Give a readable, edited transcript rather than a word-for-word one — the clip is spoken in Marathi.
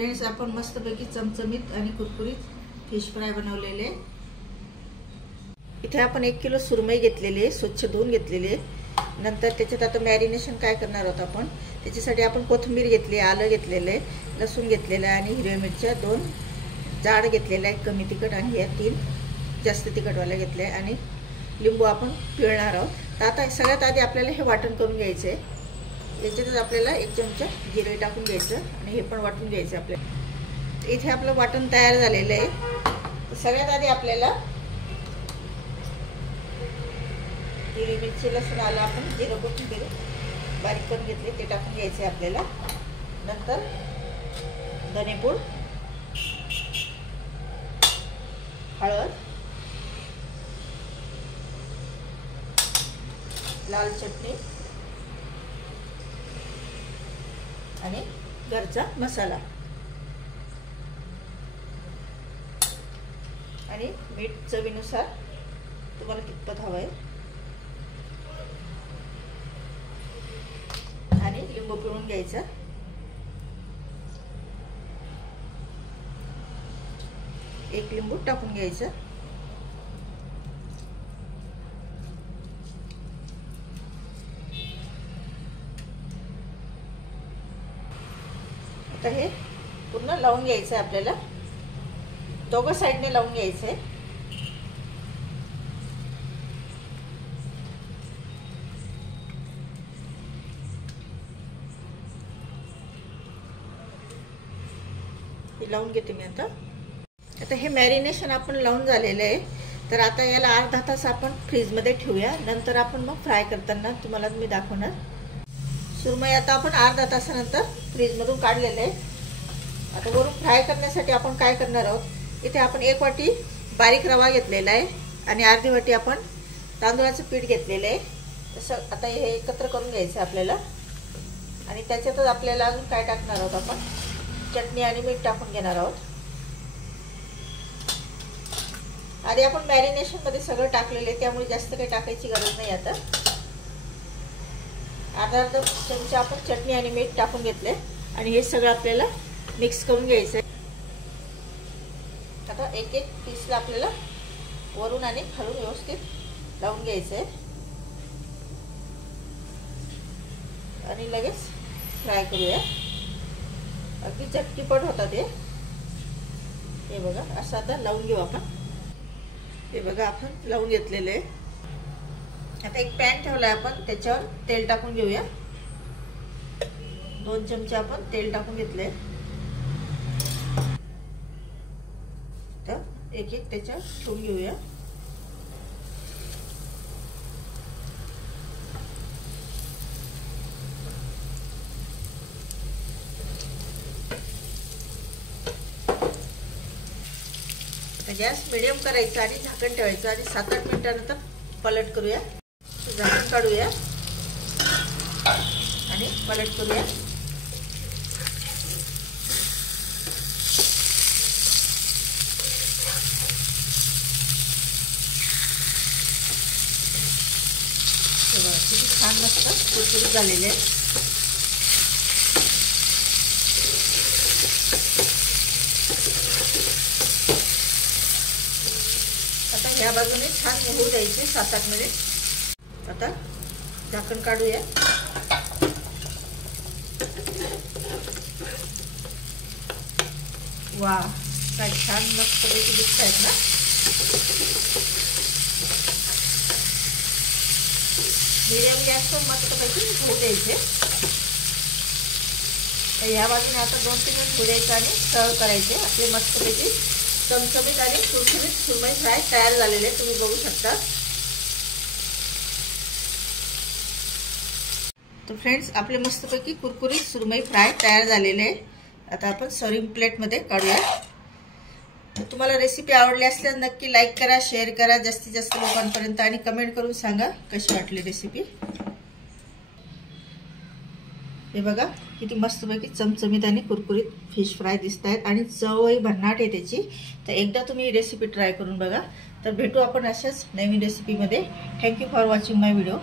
फ्रेंड्स, आपण मस्तपैकी चमचमीत आणि कुरकुरीत फिश फ्राय बनवलेले। इथे आपण 1 किलो सुरमई घेतलेली आहे, स्वच्छ धुवून घेतलेली आहे। नंतर त्याच्यात आता मॅरिनेशन काय करणार आहोत आपण, त्याच्यासाठी आपण कोथिंबीर घेतली, आलं घेतलेलं आहे, लसूण घेतलेलं आहे आणि हिरव्या मिरच्या 2 जाड घेतलेल्या आहेत कमी तिखट, आणि या 3 जास्त तिखटवाल्या घेतल्या आणि लिंबू आपण पिळणार आहोत। तर आता सगळ्यात आधी आपल्याला हे वाटण करून घ्यायचं आहे। याच्यातच आपल्याला 1 चमचा जिरे टाकून घ्यायचं आणि हे पण वाटून घ्यायचं आपल्याला। इथे आपलं वाटण तयार झालेलं आहे। तर सगळ्यात आधी आपल्याला हिरवी मिरची, लसूण, आलं आपण जिरं कोथिंबीर बारीक करून घेतले ते टाकून घ्यायचे आपल्याला। नंतर धनेपूड, हळद, लाल चटणी आणि घरचा मसाला आणि मीठ चवीनुसार तुम्हाला कितपत हवं आहे, आणि लिंबू पिळून घ्यायचा। एक लिंबू टाकून घ्यायचं। आता हे पूर्ण लावून घ्यायचं आहे आपल्याला, दोघं साइडने लावून घ्यायचं आहे। हे लावून घेते मी आता हे मॅरिनेशन आपण लावून झालेलं आहे। तर आता याला अर्धा तास आपण फ्रीज मध्ये ठेवूया, नंतर आपण मग फ्राय करताना तुम्हाला मी दाखवणार। सुरमई आता आपण अर्धा तासानंतर फ्रीज मधून काढलेले आहे। आता वरून फ्राय करण्यासाठी आपण काय करणार आहोत, इथे आपण 1 वाटी बारीक रवा घेतलेला आहे आणि अर्धी वाटी आपण तांदूळाचं पीठ घेतलेलं आहे। तसं आता हे एकत्र करून घ्यायचं आपल्याला, आणि त्याच्यातच आपल्याला अजून काय टाकणार आहोत, आपण चटणी आणि मीठ टाकून घेणार आहोत। आधी आपण मॅरिनेशन मध्ये सगळं टाकलेलं आहे, त्यामुळे जास्त काही टाकायची गरज नाही। आता अर्धा चमचा आपण चटणी आणि मीठ टाकून घेतले आणि हे सगळं आपल्याला मिक्स करून घ्यायचं आहे। आता एक पीसला आपल्याला वरून आणि खालून व्यवस्थित लावून घ्यायचं आहे आणि लगेच फ्राय करूया। अगदी झटकीपट होतात हे बघा, असं आता लावून घेऊ आपण। हे बघा आपण लावून घेतलेले आहे। आता एक पॅन ठेवलाय आपण, त्याच्यावर तेल टाकून घेऊया। 2 चमचे आपण तेल टाकून घेतले, तर एक त्याच्यावर ठेवून घेऊया। गॅस मीडियम करायचा आणि झाकण ठेवायचं आणि 7-8 मिनिटांनंतर पलट करूया। झाकण काढूया आणि पलट करूया। किती छान मस्त कुरकुरीत झालेले आहे। आता ह्या बाजूने छान होऊ द्यायचे 7-8 मिनिट। आता झाकण काढूया। वा, काय छान मस्त पैकी दिसत आहेत ना। मीडियम गॅसवर मस्त पैकी होऊ द्यायचे। तर ह्या बाजूने आता 2-3 मिनिट होऊ द्यायचं आणि सर्व करायचे। आपले मस्त पैकी चमचमीत आणि कुरकुरीत सुरमई फ्राय तयार झालेले तुम्ही बघू शकता। तर फ्रेंड्स, आपले मस्तपैकी कुरकुरीत सुरमई फ्राय तयार झालेले आहे। आता आपण सर्विंग प्लेट मध्ये काढूया। तुम्हाला रेसिपी आवडली असल्यास नक्की लाईक करा, शेअर करा जास्तीत जास्त लोकांपर्यंत, आणि कमेंट करून सांगा कशी वाटली रेसिपी। हे बघा किती मस्तपैकी चमचमीत आणि कुरकुरीत फिश फ्राय दिसत आहेत आणि चवही भन्नाट आहे त्याची। तर एकदा तुम्ही ही रेसिपी ट्राय करून बघा। तर भेटू आपण अशाच नवीन रेसिपीमध्ये। Thank you for watching my video.